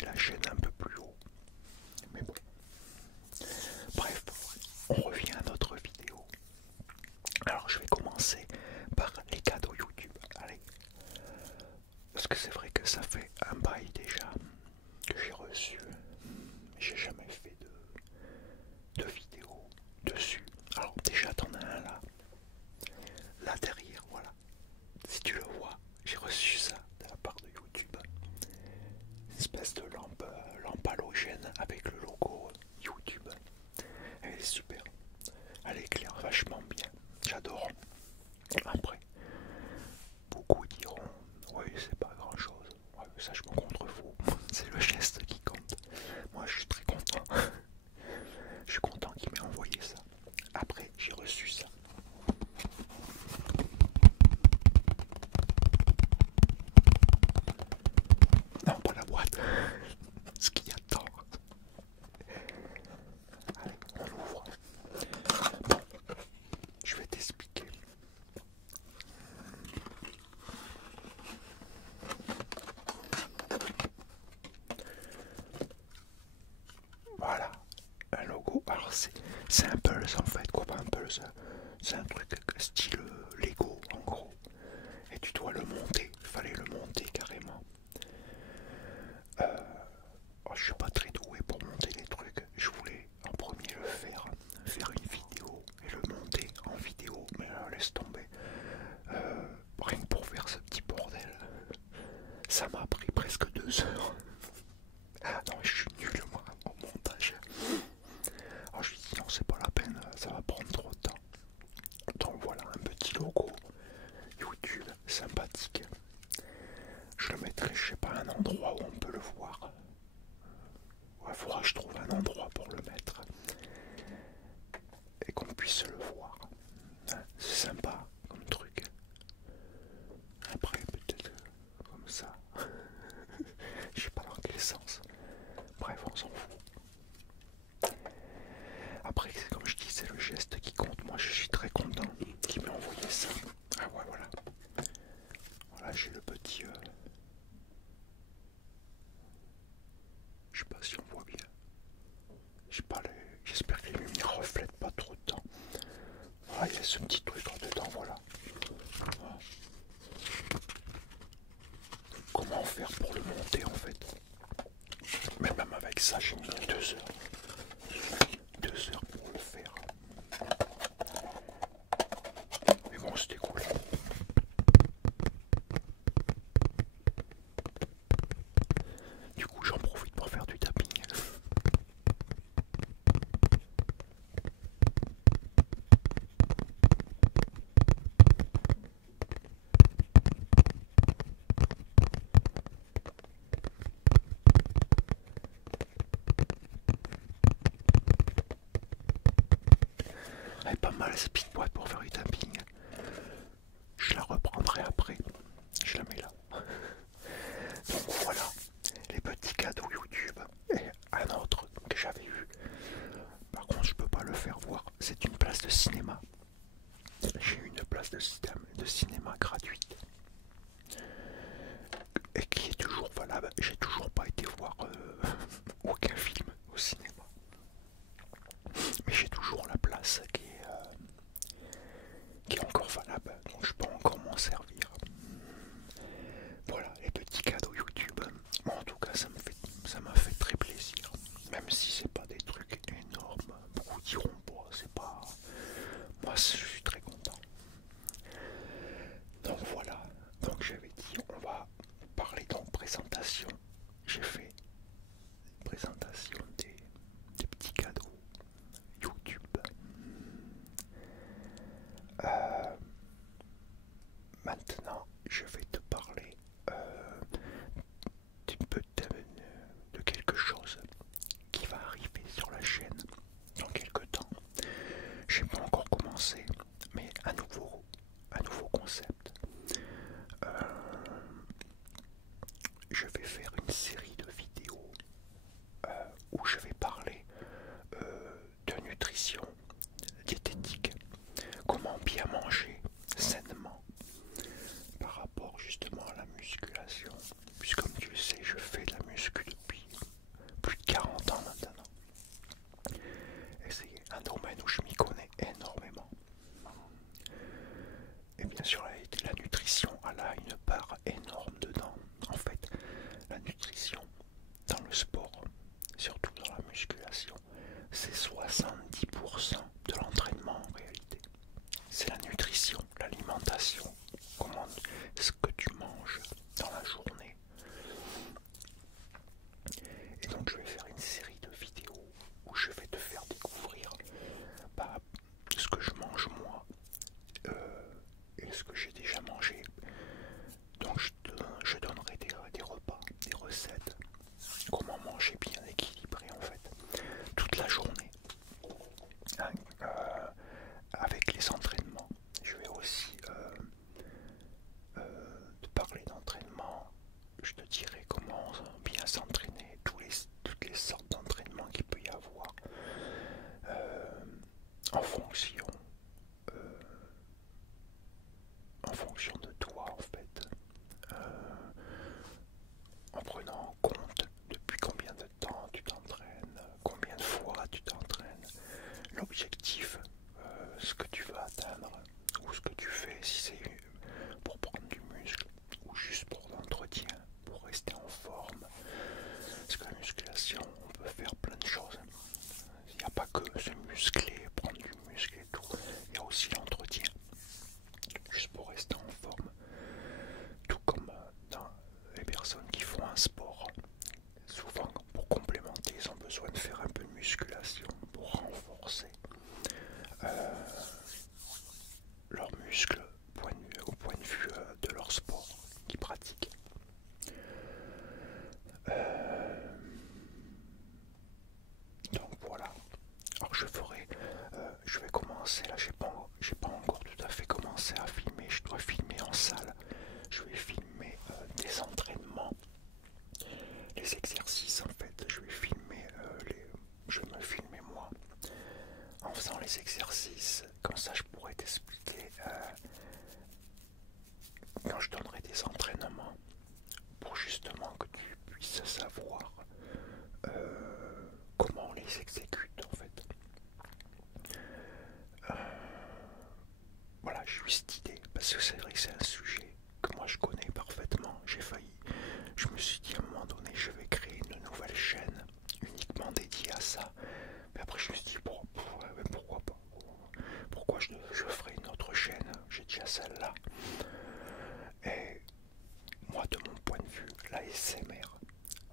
monter la chaîne un peu plus haut. Mais bon. Bref, on revient à notre vidéo. Alors je vais commencer par les cadeaux YouTube. Allez. Parce que c'est vrai que ça fait un bail déjà que j'ai reçu. J'ai jamais fait de vidéo dessus. Alors déjà t'en as un là. Là derrière, voilà. Si tu le vois, j'ai reçu ça de la part de YouTube. Une espèce de lampe halogène avec le logo YouTube. Elle est super. Elle éclaire vachement bien. J'adore. Après, beaucoup diront, oui, c'est pas grand chose. Ouais, ça, je me contrefous. C'est le geste qui compte. Moi, je suis très content. Je suis content qu'il m'ait envoyé ça. Après, j'ai reçu ça. Non, pas la boîte. Ce qu'il y a dedans. Allez, on l'ouvre. Bon, je vais t'expliquer. Voilà, un logo. Alors c'est un Pulse en fait, quoi, pas un Pulse. C'est un truc style Lego en gros. Et tu dois le monter. Il fallait le monter carrément. Oh, je suis pas très doué pour monter les trucs. Je voulais en premier faire une vidéo et le monter en vidéo, mais laisse tomber. Rien que pour faire ce petit bordel, ça m'a pris presque 2 heures. Ah non, je suis nul moi au montage. Alors je me dis non, c'est pas la peine, ça va prendre trop de temps. Donc voilà, un petit logo YouTube sympathique. Je le mettrai, je sais pas, un endroit où on peut le voir. Il faudra que je trouve un endroit pour le mettre et qu'on puisse le voir. Hein, c'est sympa comme truc. Après, peut-être comme ça. Je sais pas dans quel sens. Bref, on s'en fout. Après, comme je dis, c'est le geste qui compte. Moi, je suis très content qu'il m'ait envoyé ça. Ah ouais, voilà. Voilà, j'ai le petit... Je sais pas si on voit bien. J'espère que les lumières reflètent pas trop dedans. Voilà, il y a ce petit truc en dedans, voilà. Voilà. Comment faire pour le monter en fait? Mais même avec ça, j'ai mis 2 heures. 2 heures pour le faire. Mais bon, c'était cool. Du coup, j'en profite pour faire du tapping. Elle est pas mal cette petite boîte pour faire du tapping. Je la reprendrai après. Je la mets là. Donc voilà, les petits cadeaux YouTube. Et un autre que j'avais eu. Par contre, je peux pas le faire voir. C'est une place de cinéma. J'ai eu une place de cinéma gratuite. Et qui est toujours valable. J'ai toujours pas été voir aucun film au cinéma. Mais j'ai toujours la place qui est encore valable. Donc je peux encore m'en servir. Voilà, les petits cadeaux YouTube. Bon, en tout cas, ça m'a fait très plaisir. Même si c'est pas des trucs énormes. Beaucoup diront pas, c'est pas... Moi, je suis très content. Donc voilà. Donc j'avais dit, on va parler donc présentation. J'ai fait une présentation des petits cadeaux YouTube. Maintenant, je vais te parler de quelque chose qui va arriver sur la chaîne dans quelques temps. Je n'ai pas encore commencé, mais un nouveau concept. Je vais faire une série de vidéos où je vais parler de nutrition diététique, comment bien manger sainement par rapport justement ce que tu manges dans la journée. Et donc je vais faire une série de vidéos où je vais te faire découvrir ce que je mange moi et ce que j'ai déjà mangé. Donc je donnerai des repas, des recettes, comment manger bien équilibré en fait, toute la journée. Hein, avec les entraînements. Je vais aussi te parler d'entraînement. Je te dirai comment bien s'entraîner, toutes les sortes d'entraînements qu'il peut y avoir en fonction de toi en fait. En prenant en compte depuis combien de temps tu t'entraînes, combien de fois tu t'entraînes, l'objectif, ce que tu veux atteindre, ou ce que tu fais, si c'est pour prendre du muscle, ou juste pour l'entretien, pour rester en forme. Parce que la musculation, on peut faire plein de choses. Il n'y a pas que se muscler, prendre du muscle et tout, il y a aussi l'entretien, juste pour rester en forme. Tout comme dans les personnes qui font un sport, souvent pour complémenter, ils ont besoin de faire un peu de musculation pour renforcer leurs muscles au point de vue de leur sport qu'ils pratiquent. Donc voilà. Alors je vais commencer là. J'ai pas encore tout à fait commencé à filmer. Je dois filmer en salle. Je vais filmer des entraînements, les exercices en fait. Je vais me filmer moi en faisant les exercices. Comme ça, je pourrais t'expliquer quand je donnerai des entraînements pour justement que tu puisses savoir comment on les exécute en fait. Voilà, j'ai eu cette idée parce que c'est vrai que c'est un sujet que moi je connais parfaitement. Je me suis dit à un moment donné, je vais créer une nouvelle chaîne uniquement dédiée à ça. Mais après, je me suis dit, pourquoi pas? Pourquoi je ferai une autre chaîne? J'ai déjà celle-là. Et moi, de mon point de vue, la SMR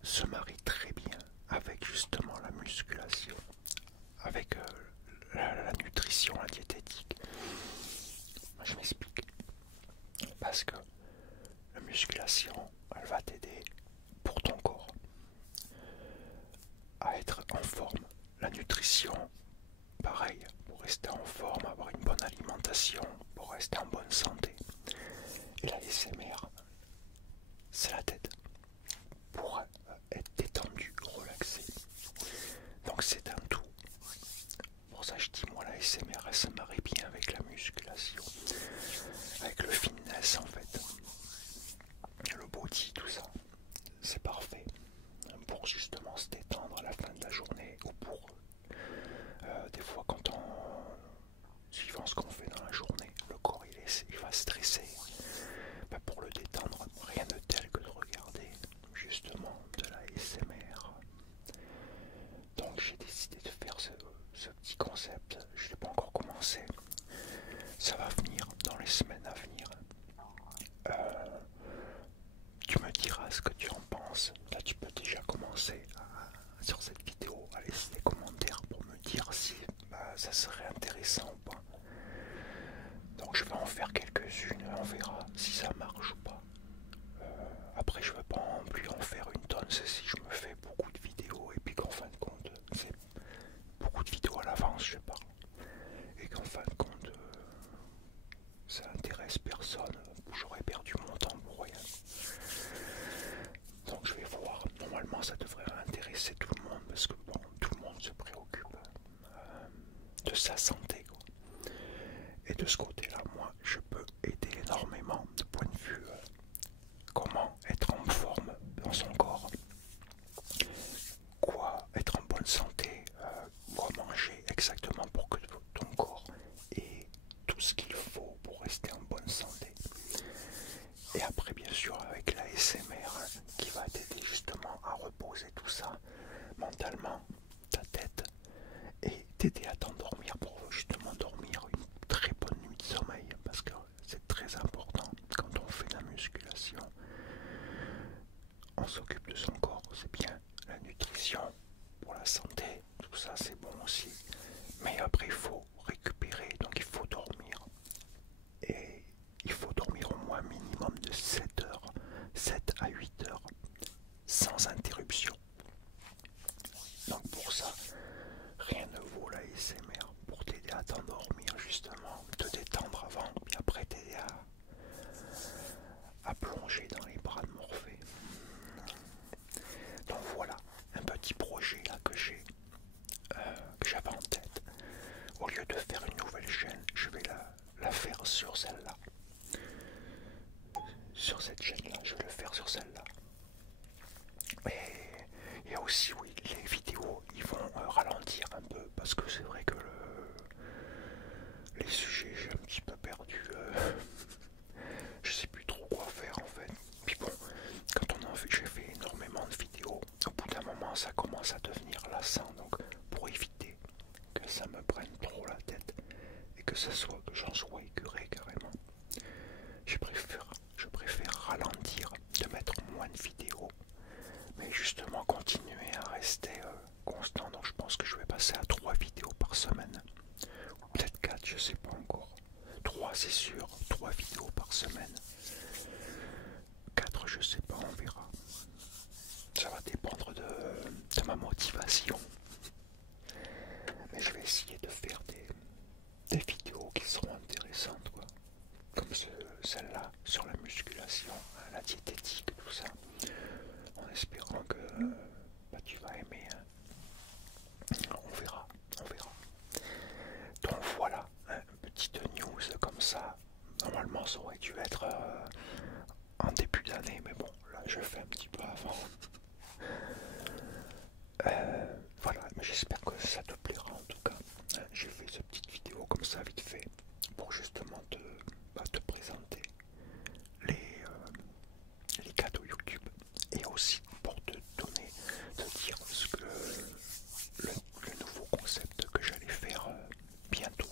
se marie très bien avec justement la musculation, avec la nutrition, la diététique. Je m'explique. Parce que la musculation, elle va t'aider pour ton corps à être en forme. La nutrition, pareil, pour rester en forme, avoir une bonne alimentation, pour rester en bonne santé. Et la SMR, c'est la tête, pour être détendu, relaxé. Donc c'est un tout. Pour ça je dis, moi la SMR, elle se marie bien avec la musculation, avec le fitness en fait, le body, tout ça. C'est parfait pour justement se détendre à la fin de la journée ou pour des fois quand suivant ce qu'on fait dans la journée, le corps il va stresser. Pour le détendre, rien de tel que de regarder justement de la SMR. Donc j'ai décidé de faire ce petit concept. Je ne l'ai pas encore commencé. Ça va venir dans les semaines à venir. Tu me diras ce que tu en penses. Là tu peux déjà commencer sur cette vidéo à laisser des commentaires pour me dire si ça serait intéressant ou pas. Donc je vais en faire quelques-unes, on verra si ça marche ou pas. Après je ne veux pas non plus en faire une tonne, c'est si je me fais beaucoup de vidéos et puis qu'en fin de compte, c'est beaucoup de vidéos à l'avance je parle. Et qu'en fin de compte, ça intéresse personne, j'aurais perdu mon temps pour rien. Donc je vais voir, normalement ça devrait intéresser tout le monde parce que bon, tout le monde se préoccupe de sa sur cette chaîne-là, je vais le faire sur celle-là. Et aussi, oui, les vidéos, ils vont ralentir un peu, parce que c'est vrai que les sujets, j'ai un petit peu perdu. Je sais plus trop quoi faire en fait. Puis bon, quand j'ai fait énormément de vidéos, au bout d'un moment, ça commence à devenir lassant. Donc, pour éviter que ça me prenne trop la tête et que j'en sois écœuré carrément, je préfère ralentir, de mettre moins de vidéos, mais justement continuer à rester constant. Donc je pense que je vais passer à 3 vidéos par semaine, ou peut-être 4, je sais pas encore. 3 c'est sûr, 3 vidéos par semaine. 4 je sais pas, on verra. Ça va dépendre de ma motivation. Mais je vais essayer de faire des vidéos qui seront intéressantes, quoi. Comme celle-là sur la musculation, la diététique, tout ça. En espérant que tu vas aimer. On verra, on verra. Donc voilà, petite news comme ça. Normalement ça aurait dû être en début d'année, mais bon, là je fais un petit peu avant. Voilà, mais j'espère que ça te plaira en tout cas. J'ai fait cette petite vidéo comme ça vite fait pour justement te présenter les cadeaux YouTube et aussi pour te dire le nouveau concept que j'allais faire bientôt.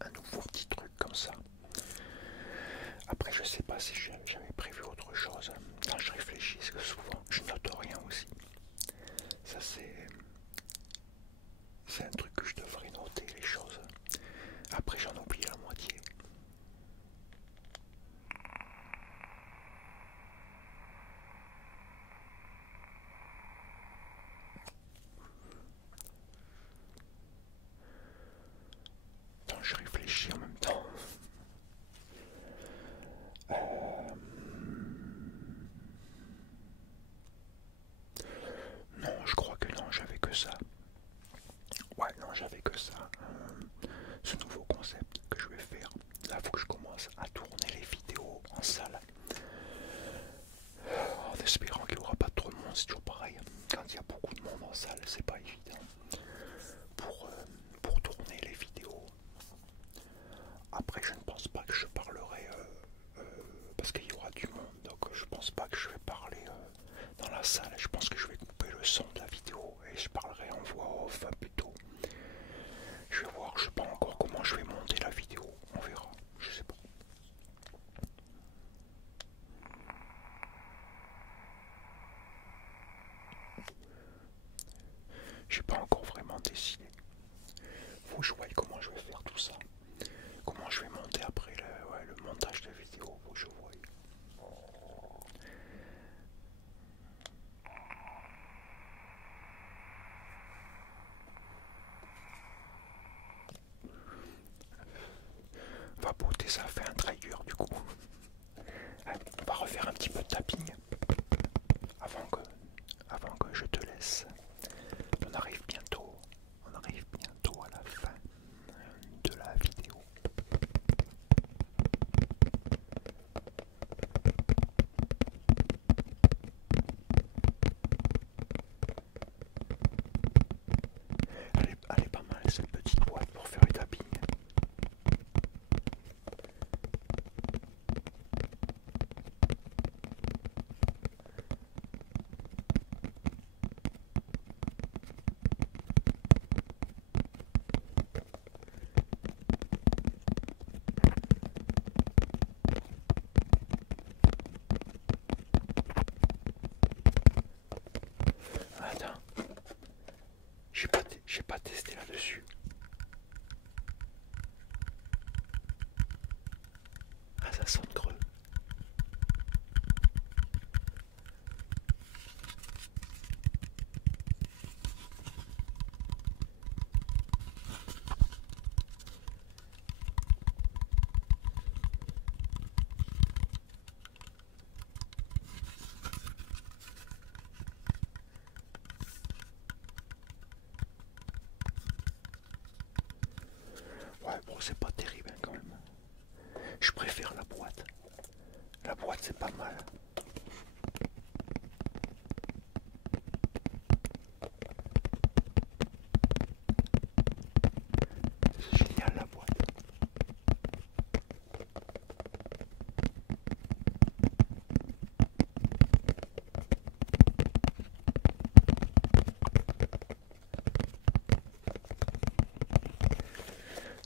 Un nouveau petit truc comme ça. Après, je sais pas si j'avais prévu autre chose. Quand je réfléchis, parce que souvent je note rien aussi. Ça, c'est un truc que je devrais noter, les choses. Après, j'en oublie la moitié. Attends, je réfléchis en même temps. Non, je crois que non, j'avais que ça. Ouais, non, j'avais que ça. Ce nouveau concept que je vais faire. Là, il faut que je commence à tourner les vidéos en salle. En espérant qu'il n'y aura pas trop de monde, c'est toujours pareil. Quand il y a beaucoup de monde en salle, c'est pas évident pour tourner les vidéos. Après, je ne pense pas que je parlerai parce qu'il y aura du monde, donc je pense pas que je vais parler dans la salle. Je pense que je vais couper le son de la vidéo et je parlerai en voix off plutôt. Je vais voir, je sais pas encore comment je vais monter la vidéo, on verra, je sais pas. J'ai pas encore vraiment décidé. Faut que je voie comment je vais faire tout ça. Comment je vais monter après le montage de la vidéo, faut que je voie. Va beauté, ça fait un trigger du coup. On va refaire un petit peu de tapping avant que je te laisse. On arrive bientôt à la fin de la vidéo. Elle est pas mal cette petite boîte pour faire du tapping. Attends, j'ai pas testé là-dessus. Ah, ça sonne creux. Ouais, bon, c'est pas terrible hein, quand même. Je préfère la boîte. La c'est pas mal. C'est génial la boîte.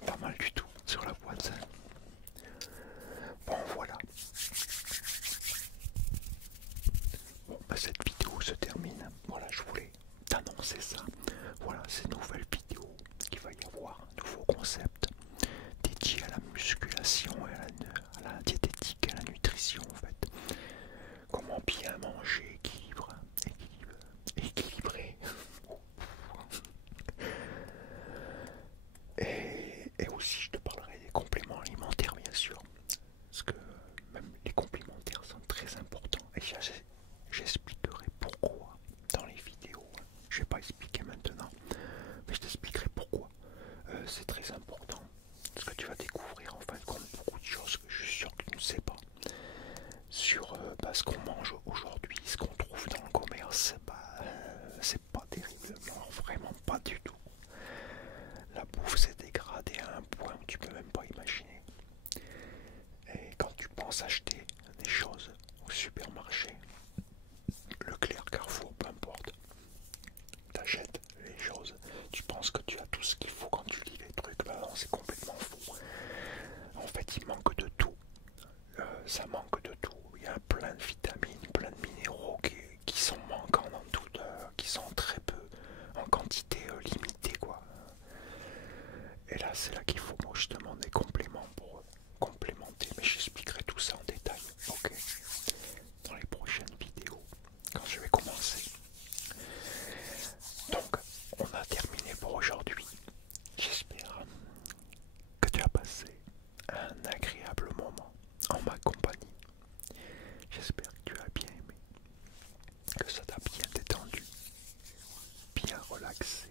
Pas mal du tout sur la boîte. Bon voilà. Bon bah cette vidéo se termine. Voilà, je voulais t'annoncer ça. Voilà, ces nouvelles vidéos qu'il va y avoir, un nouveau concept dédié à la musculation et à la diététique, à la nutrition en fait. Comment bien manger, équilibré. Et aussi je te parlerai des compléments alimentaires bien sûr. Parce que même les complémentaires sont très importants. Et j'expliquerai pourquoi dans les vidéos. Je vais pas expliquer maintenant, mais je t'expliquerai pourquoi. C'est très important. Parce que tu vas découvrir en fin de compte beaucoup de choses que je suis sûr que tu ne sais pas. Sur ce qu'on mange aujourd'hui, ce qu'on trouve dans le commerce, c'est pas terriblement, vraiment pas du tout. La bouffe s'est dégradée à un point où tu peux même pas imaginer. Et quand tu penses acheter des choses au supermarché, Leclerc, Carrefour, peu importe, t'achètes les choses, tu penses que tu as tout ce qu'il faut quand tu lis les trucs, ben non, c'est complètement faux. En fait, il manque de tout. Ça manque de tout. Il y a plein de vitamines, plein de minéraux qui sont manquants dans tout, qui sont très peu, en quantité limitée, quoi. Et là, c'est là qu'il faut moi justement des compléments pour complémenter. Mais j'expliquerai tout ça en détail, ok, dans les prochaines vidéos, quand je vais commencer. Donc, on a terminé pour aujourd'hui. J'espère que tu as passé un agréable moment en ma compagnie. J'espère que tu as bien aimé, que ça t'a bien détendu, bien relaxé.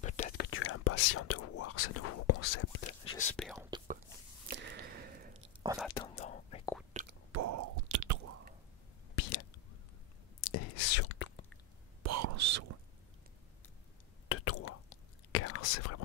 Peut-être que tu es impatient de voir ce nouveau concept, j'espère en tout cas. En attendant, écoute, porte-toi bien et surtout, prends soin de toi, car c'est vraiment